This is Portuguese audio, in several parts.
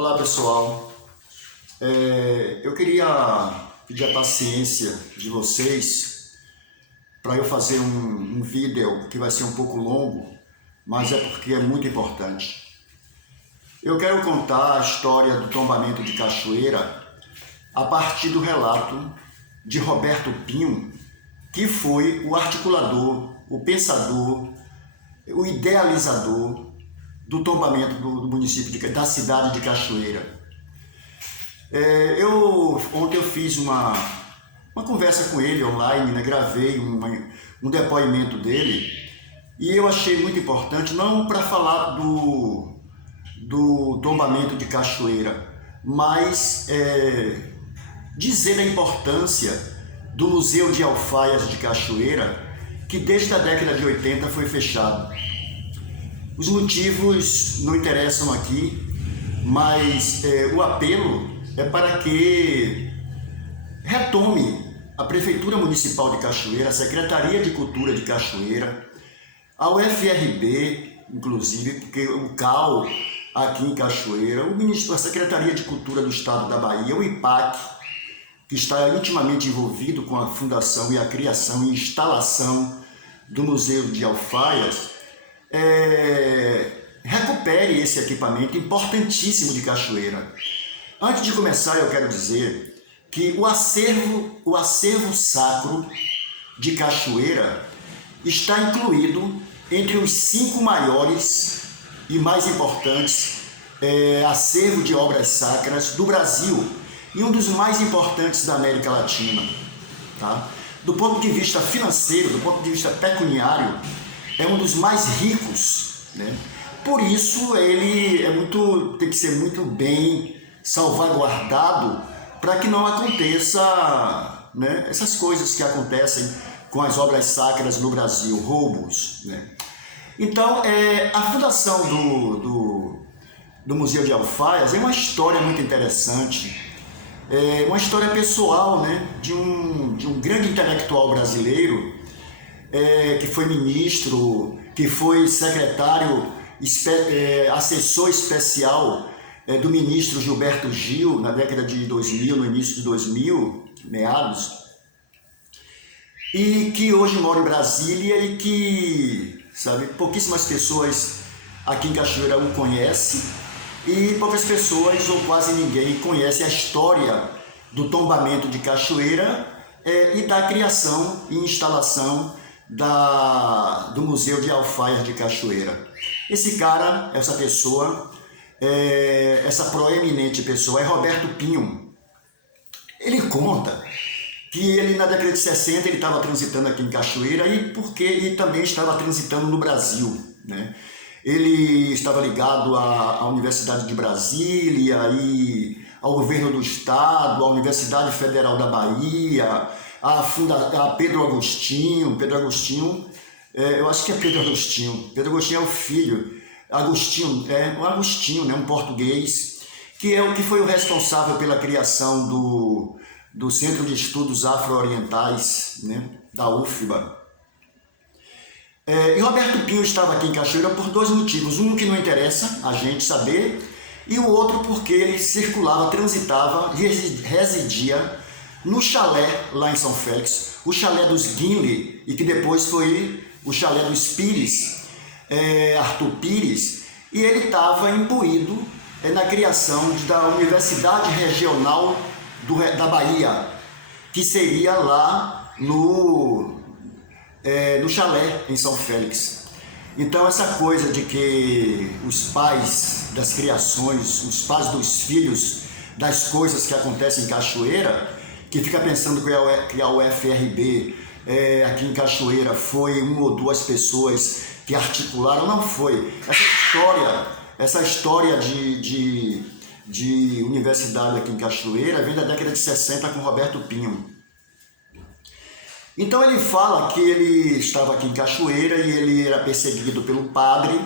Olá pessoal, eu queria pedir a paciência de vocês para eu fazer um vídeo que vai ser um pouco longo, mas é porque é muito importante. Eu quero contar a história do tombamento de Cachoeira a partir do relato de Roberto Pinho, que foi o articulador, o pensador, o idealizador do tombamento do município da cidade de Cachoeira. Ontem eu fiz uma conversa com ele online, né? Gravei um depoimento dele e eu achei muito importante, não para falar do tombamento de Cachoeira, mas dizer a importância do Museu de Alfaias de Cachoeira, que desde a década de 80 foi fechado. Os motivos não interessam aqui, mas o apelo é para que retome a Prefeitura Municipal de Cachoeira, a Secretaria de Cultura de Cachoeira, a UFRB, inclusive, porque o CAU aqui em Cachoeira, a Secretaria de Cultura do Estado da Bahia, o IPAC, que está intimamente envolvido com a fundação e a criação e instalação do Museu de Alfaias, recupere esse equipamento importantíssimo de Cachoeira. Antes de começar, eu quero dizer que o acervo sacro de Cachoeira está incluído entre os 5 maiores e mais importantes acervos de obras sacras do Brasil e um dos mais importantes da América Latina. Tá? Do ponto de vista financeiro, do ponto de vista pecuniário, é um dos mais ricos, né? Por isso ele tem que ser muito bem salvaguardado para que não aconteça, né, essas coisas que acontecem com as obras sacras no Brasil, roubos, né? Então, a fundação do Museu de Alfaias é uma história muito interessante, uma história pessoal, né, de um grande intelectual brasileiro, que foi ministro, que foi secretário, assessor especial do ministro Gilberto Gil, na década de 2000, no início de 2000, meados, e que hoje mora em Brasília e que, pouquíssimas pessoas aqui em Cachoeira o conhecem e poucas pessoas, ou quase ninguém, conhece a história do tombamento de Cachoeira e da criação e instalação do Museu de Alfaias de Cachoeira. Esse cara, essa pessoa, essa proeminente pessoa é Roberto Pinho. Ele conta que ele, na década de 60, ele estava transitando aqui em Cachoeira e também estava transitando no Brasil, né? Ele estava ligado à Universidade de Brasília e ao governo do estado, à Universidade Federal da Bahia, a Pedro Agostinho. Eu acho que é Pedro Agostinho. Pedro Agostinho é o filho. Um Agostinho, né, um português, que foi o responsável pela criação do Centro de Estudos Afro-Orientais, né, da UFBA. E Roberto Pinho estava aqui em Cachoeira por 2 motivos. Um que não interessa a gente saber, e o outro porque ele circulava, transitava, residia no chalé lá em São Félix, o chalé dos Guinle, e que depois foi o chalé dos Pires, Arthur Pires, e ele estava imbuído na criação da Universidade Regional da Bahia, que seria lá no chalé em São Félix. Então essa coisa de que os pais das criações, os pais dos filhos das coisas que acontecem em Cachoeira, que fica pensando que a UFRB aqui em Cachoeira foi 1 ou 2 pessoas que articularam, não foi. Essa história de universidade aqui em Cachoeira vem da década de 60 com Roberto Pinho. Então ele fala que ele estava aqui em Cachoeira e ele era perseguido pelo padre,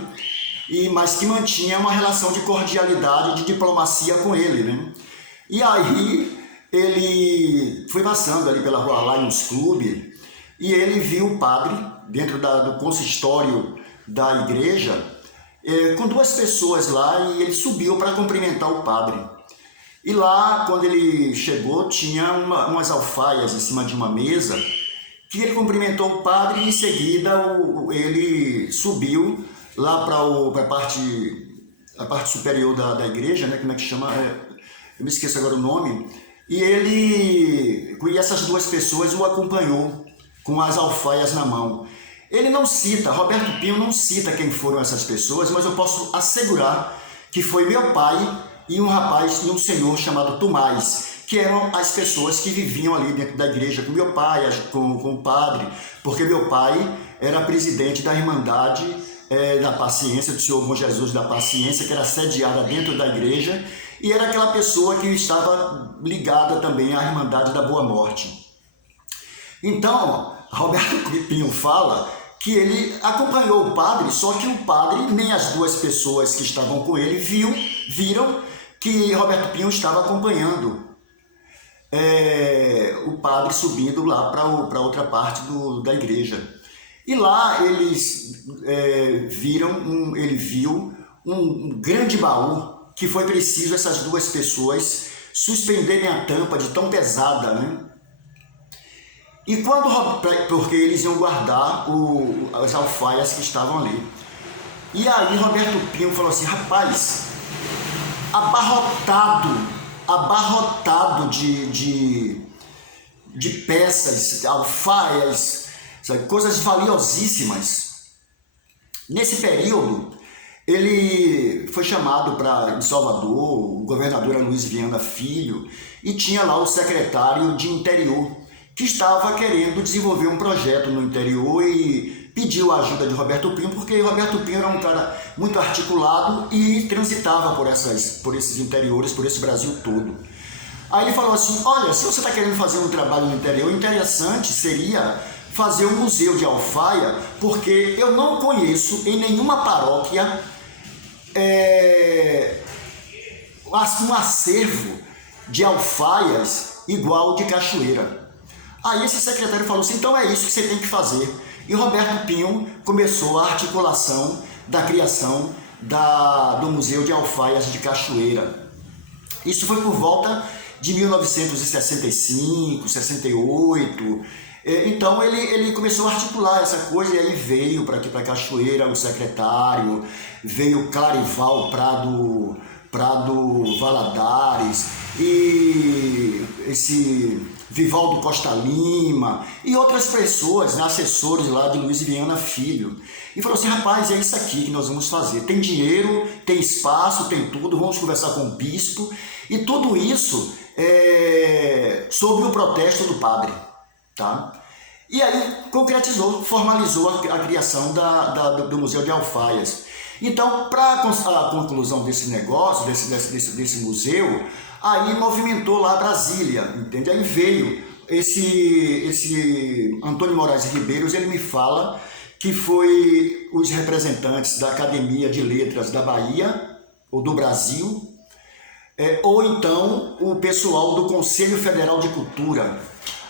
mas que mantinha uma relação de cordialidade, de diplomacia com ele, né? E aí ele foi passando ali pela rua Lions Club e ele viu o padre dentro do consistório da igreja com duas pessoas lá, e ele subiu para cumprimentar o padre. E lá, quando ele chegou, tinha umas alfaias em cima de uma mesa, que ele cumprimentou o padre e em seguida ele subiu lá para a parte superior da igreja, né? Como é que chama? Eu me esqueço agora o nome. E essas duas pessoas o acompanhou com as alfaias na mão. Ele não cita, Roberto Pinho não cita quem foram essas pessoas, mas eu posso assegurar que foi meu pai e um rapaz e um senhor chamado Tomás, que eram as pessoas que viviam ali dentro da igreja com meu pai, com o padre, porque meu pai era presidente da Irmandade da Paciência, do Senhor Bom Jesus da Paciência, que era sediada dentro da igreja, e era aquela pessoa que estava ligada também à Irmandade da Boa Morte. Então, Roberto Pinho fala que ele acompanhou o padre, só que o padre, nem as duas pessoas que estavam com ele viram que Roberto Pinho estava acompanhando o padre subindo lá para outra parte da igreja. E lá ele viu um grande baú que foi preciso essas duas pessoas suspenderem a tampa de tão pesada, né? E porque eles iam guardar as alfaias que estavam ali. E aí Roberto Pinho falou assim, rapaz, abarrotado de peças, alfaias, sabe, coisas valiosíssimas. Nesse período, ele foi chamado para Salvador, o governador era Luiz Viana Filho, e tinha lá o secretário de Interior, que estava querendo desenvolver um projeto no interior e pediu a ajuda de Roberto Pinho, porque Roberto Pinho era um cara muito articulado e transitava por esses interiores, por esse Brasil todo. Aí ele falou assim, olha, se você está querendo fazer um trabalho no interior, interessante seria fazer um museu de alfaia, porque eu não conheço em nenhuma paróquia um acervo de alfaias igual o de Cachoeira. Aí esse secretário falou assim, então é isso que você tem que fazer. E Roberto Pinho começou a articulação da criação do Museu de Alfaias de Cachoeira. Isso foi por volta de 1965, 68. Então ele começou a articular essa coisa e aí veio para aqui para Cachoeira o secretário, veio Clarival Prado Valadares e esse Vivaldo Costa Lima e outras pessoas, né, assessores lá de Luiz Viana Filho. E falou assim, rapaz, é isso aqui que nós vamos fazer. Tem dinheiro, tem espaço, tem tudo, vamos conversar com o bispo. E tudo isso sobre o protesto do padre. Tá? E aí concretizou, formalizou a criação do Museu de Alfaias. Então, para a conclusão desse negócio, desse museu, aí movimentou lá Brasília, entende? Aí veio esse Antônio Moraes Ribeiro, ele me fala que foi os representantes da Academia de Letras da Bahia, ou do Brasil, ou então o pessoal do Conselho Federal de Cultura.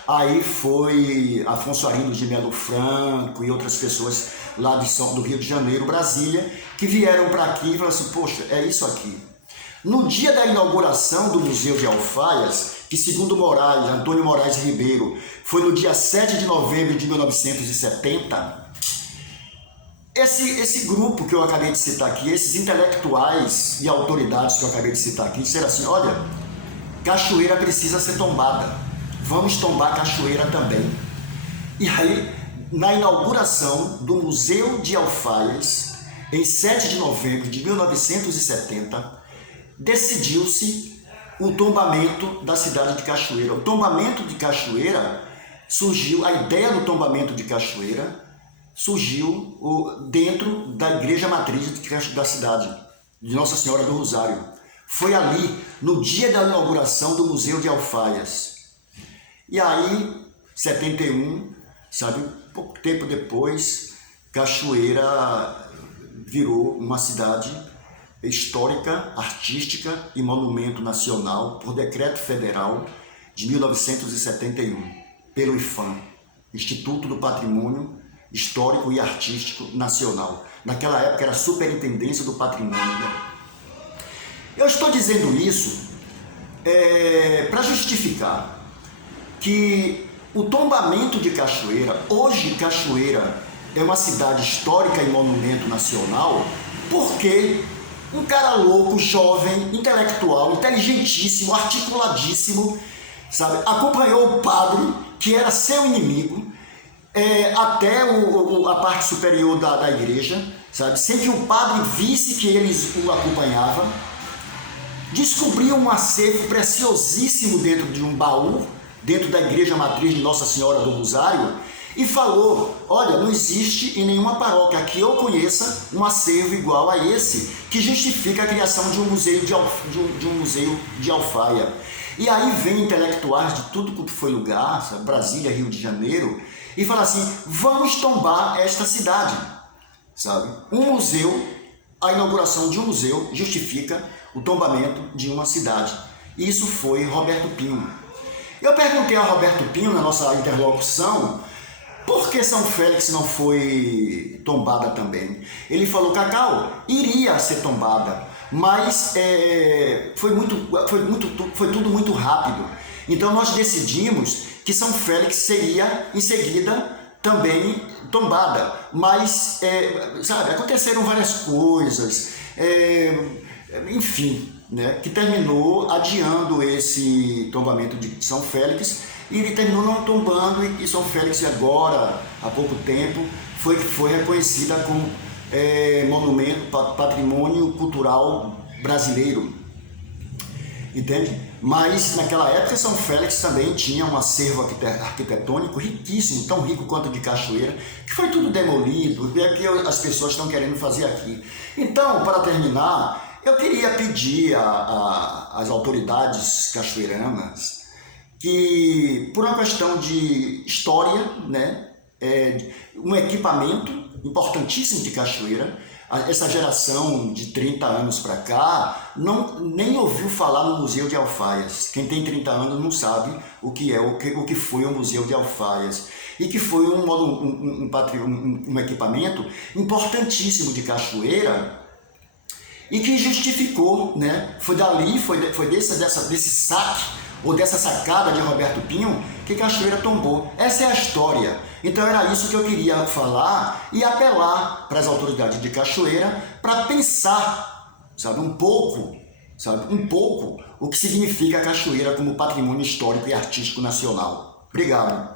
Aí foi Afonso Arinos de Melo Franco e outras pessoas lá do Rio de Janeiro, Brasília, que vieram para aqui e falaram assim, poxa, é isso aqui. No dia da inauguração do Museu de Alfaias, que segundo Antônio Moraes Ribeiro, foi no dia 7 de novembro de 1970, esse grupo que eu acabei de citar aqui, esses intelectuais e autoridades que eu acabei de citar aqui, disseram assim, olha, Cachoeira precisa ser tombada, vamos tombar Cachoeira também. E aí, na inauguração do Museu de Alfaias, em 7 de novembro de 1970, decidiu-se o tombamento da cidade de Cachoeira. O tombamento de Cachoeira surgiu, a ideia do tombamento de Cachoeira surgiu dentro da igreja matriz da cidade, de Nossa Senhora do Rosário. Foi ali, no dia da inauguração do Museu de Alfaias. E aí, 71, sabe, pouco tempo depois, Cachoeira virou uma cidade histórica, artística e monumento nacional por decreto federal de 1971, pelo IPHAN, Instituto do Patrimônio Histórico e Artístico Nacional. naquela época era Superintendência do Patrimônio, né? Eu estou dizendo isso para justificar que o tombamento de Cachoeira, hoje Cachoeira é uma cidade histórica e monumento nacional, porque um cara louco, jovem, intelectual, inteligentíssimo, articuladíssimo, sabe, acompanhou o padre, que era seu inimigo, até a parte superior da igreja, sabe, sem que o padre visse que eles o acompanhavam, descobriu um acervo preciosíssimo dentro de um baú, dentro da igreja matriz de Nossa Senhora do Rosário, e falou: olha, não existe em nenhuma paróquia que eu conheça um acervo igual a esse, que justifica a criação de um museu de Alfaia. E aí vem intelectuais de tudo quanto foi lugar, sabe, Brasília, Rio de Janeiro, e fala assim: vamos tombar esta cidade, sabe? Um museu, a inauguração de um museu justifica o tombamento de uma cidade. Isso foi Roberto Pinho. Eu perguntei a Roberto Pinho na nossa interlocução por que São Félix não foi tombada também. Ele falou: Cacau, iria ser tombada, mas foi tudo muito rápido. Então nós decidimos que São Félix seria em seguida também tombada, mas sabe, aconteceram várias coisas, enfim, né, que terminou adiando esse tombamento de São Félix, e ele terminou não tombando, e São Félix agora, há pouco tempo, foi reconhecida como monumento, patrimônio cultural brasileiro, entende? Mas naquela época São Félix também tinha um acervo arquitetônico riquíssimo, tão rico quanto de Cachoeira, que foi tudo demolido, e é que as pessoas estão querendo fazer aqui. Então, para terminar, eu queria pedir às autoridades cachoeiranas que, por uma questão de história, né, um equipamento importantíssimo de Cachoeira, essa geração de 30 anos para cá nem ouviu falar no Museu de Alfaias. Quem tem 30 anos não sabe o que foi o Museu de Alfaias, e que foi um equipamento importantíssimo de Cachoeira, e que justificou, né? Foi desse saque ou dessa sacada de Roberto Pinho que Cachoeira tombou. Essa é a história. Então era isso que eu queria falar e apelar para as autoridades de Cachoeira para pensar, sabe, um pouco o que significa a Cachoeira como patrimônio histórico e artístico nacional. Obrigado.